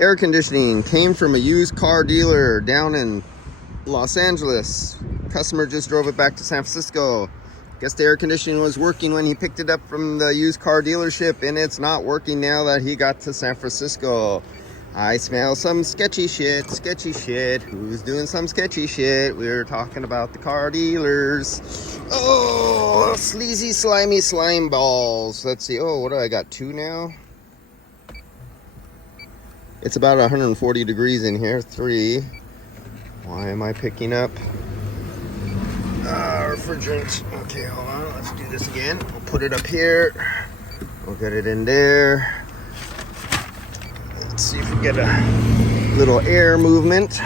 Air conditioning came from a used car dealer down in Los Angeles. Customer just drove it back to San Francisco. Guess the air conditioning was working when he picked it up from the used car dealership, and it's not working now that he got to San Francisco. I smell some sketchy shit, sketchy shit. Who's doing some sketchy shit? We're talking about the car dealers. Oh, sleazy, slimy slime balls. Let's see. Oh, what do I got? 2 now? It's about 140 degrees in here. 3. Why am I picking up refrigerant? Okay, hold on. Let's do this again. We'll put it up here. We'll get it in there. Let's see if we get a little air movement.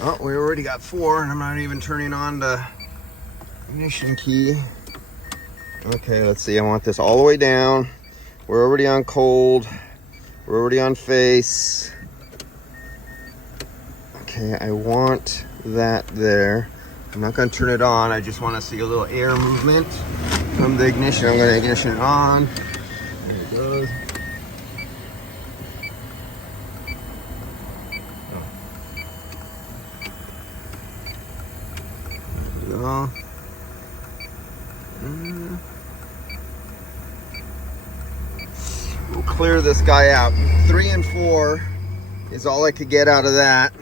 Oh, we already got 4, and I'm not even turning on the ignition key. Okay, let's see. I want this all the way down. We're already on cold. We're already on face. Okay, I want that there. I'm not going to turn it on. I just want to see a little air movement from the ignition. I'm going to ignition it on. There it goes. There we go. We'll clear this guy out. 3 and 4 is all I could get out of that.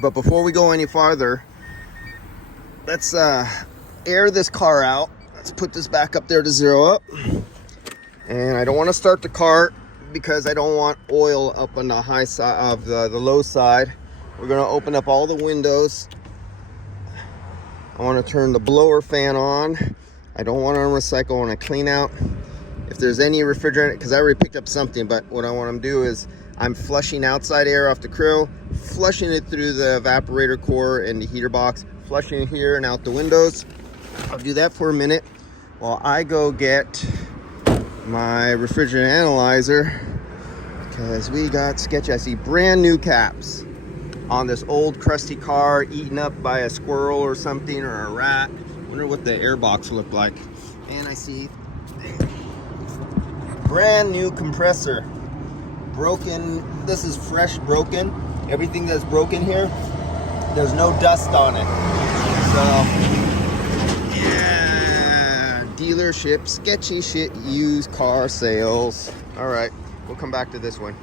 But before we go any farther, let's air this car out. Let's put this back up there to 0 up. And I don't want to start the car because I don't want oil up on the high side of the low side. We're going to open up all the windows. I want to turn the blower fan on. I don't want to recycle. I want to clean out if there's any refrigerant, because I already picked up something. But what I want to do is I'm flushing outside air off the grill, flushing it through the evaporator core and the heater box, flushing it here and out the windows. I'll do that for a minute while I go get my refrigerant analyzer, because we got sketchy. I see brand new caps on this old crusty car eaten up by a squirrel or something, or a rat. Wonder what the air box looked like. And I see brand new compressor. Broken. This is fresh broken. Everything that's broken here, there's no dust on it. So yeah, dealership sketchy shit, used car sales. All right, we'll come back to this one.